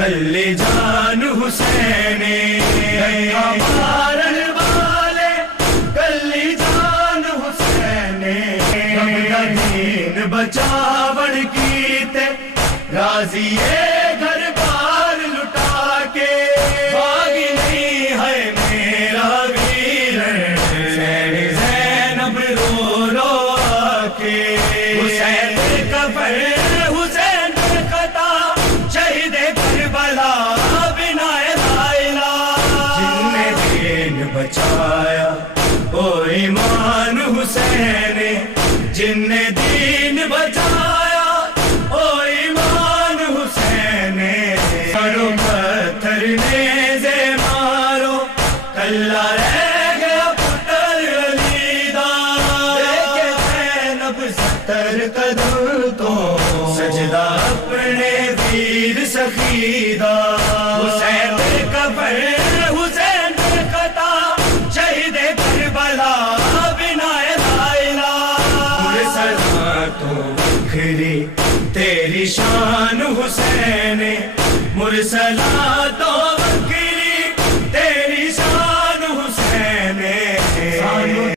گلی جان حسین مارن والے گلی جان حسین دین بچاون کیتے راضی گھر بار لٹا کے باغی نہیں ہے میرا ویر حسین زینب رو رو کے حسین کفر حسین قطع شہید کربلا بنا لائلہ جن نے دین بچایا او ایمان حسین جن نے دین بچایا او ایمان حسین کرو پتھر نیزے مارو کلا رہ گیا پتر علی دا دیکھے زینب 70 قدم تو سجدہ اپنے ویر سخی دا حسین کفر حسین قطع شہید کربلا بنا لائلہ مرسلہ تو بکھری تیری شان حسین مرسلہ تو